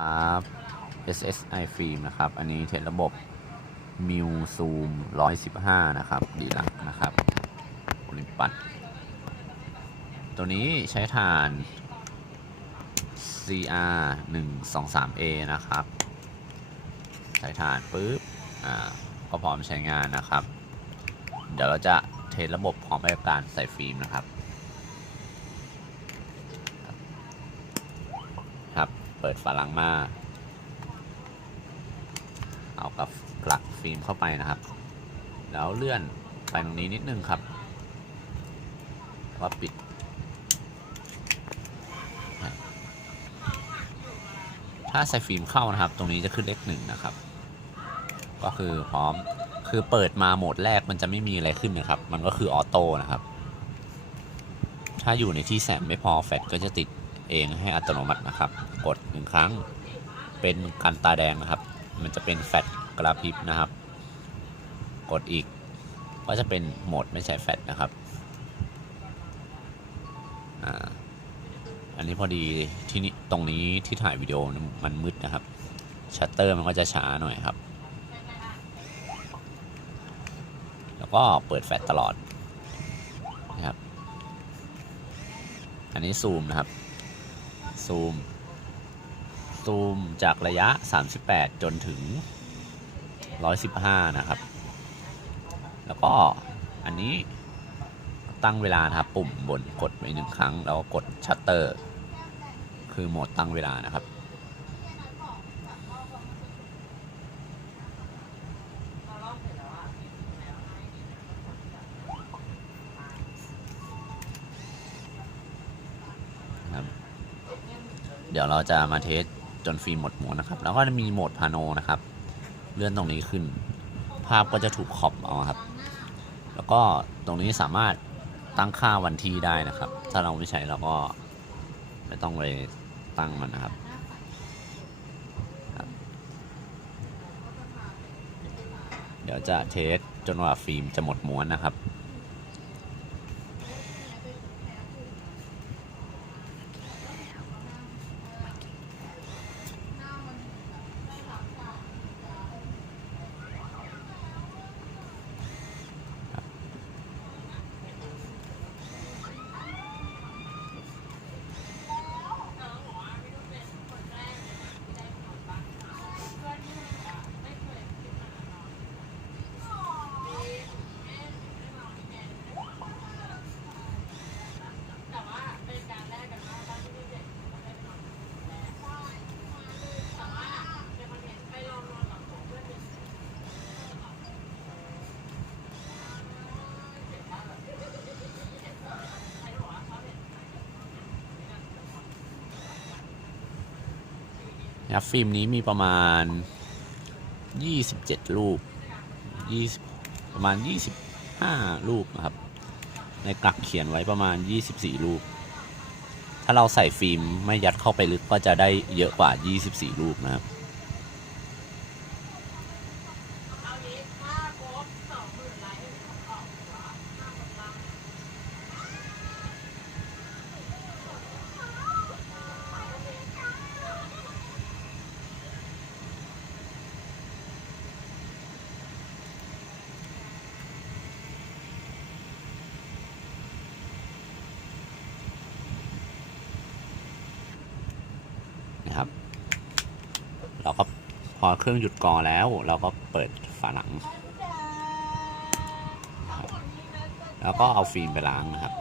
ครับ SSI ฟิล์มนะครับ อันนี้เทรดระบบ มิวซูม115 นะครับ ดีลักนะครับโอลิมปัสตัวนี้ใช้ฐาน CR 123A นะครับ ใช้ฐานปุ๊บ อ่า ก็พร้อมใช้งานนะครับ เดี๋ยวเราจะเทสระบบพร้อมไปกับการใส่ฟิล์มนะครับ ครับ เปิดฝาลังมา เอากับปลักฟิล์มเข้าไปนะครับ แล้วเลื่อนไปตรงนี้นิดนึงครับว่าปิด ถ้าใส่ฟิล์มเข้านะครับ ตรงนี้จะขึ้นเลขหนึ่งนะครับ ก็คือพร้อมคือเปิดมาโหมดแรกมันจะไม่มีอะไรขึ้นนะครับ มันก็คือออโต้นะครับ ถ้าอยู่ในที่แสงไม่พอแฟลชก็จะติด เองให้อัตโนมัตินะครับ กดหนึ่งครั้ง เป็นกันตาแดงนะครับ มันจะเป็นแฟลชกระพริบนะครับ กดอีกก็จะเป็นโหมดไม่ใช้แฟลชนะครับอันนี้พอดีที่นี่ตรงนี้ที่ถ่ายวิดีโอมันมืดนะครับ ชัตเตอร์มันก็จะช้าหน่อยครับ แล้วก็เปิดแฟลชตลอดนะครับ อันนี้ซูมนะครับ ซูม ซูมจากระยะ 38 จนถึง 115 นะครับ แล้วก็อันนี้ตั้งเวลานะครับ ปุ่มบนกดไว้หนึ่งครั้ง แล้วกดชัตเตอร์ คือโหมดตั้งเวลานะครับ เดี๋ยวเราจะมาเทสจนฟิล์มหมดหมวดนะครับ แล้วก็จะมีโหมดพาโนนะครับ เลื่อนตรงนี้ขึ้น ภาพก็จะถูกขอบเอาครับ แล้วก็ตรงนี้สามารถตั้งค่าวันที่ได้นะครับ ถ้าเราไม่ใช้เราก็ไม่ต้องไปตั้งมันนะครับครับเดี๋ยวจะเทสจนกว่าฟิล์มจะหมดม้วนนะครับ นะครับฟิล์มนี้มีประมาณ 27 รูป20ประมาณ 25 รูปนะครับ ในกลักเขียนไว้ประมาณ 24 รูป ถ้าเราใส่ฟิล์มไม่ยัดเข้าไปลึกก็จะได้เยอะกว่า 24 รูปนะครับนะครับ เราก็พอเครื่องหยุดกอแล้ว เราก็เปิดฝาหลัง แล้วก็เอาฟิล์มไปล้างนะครับ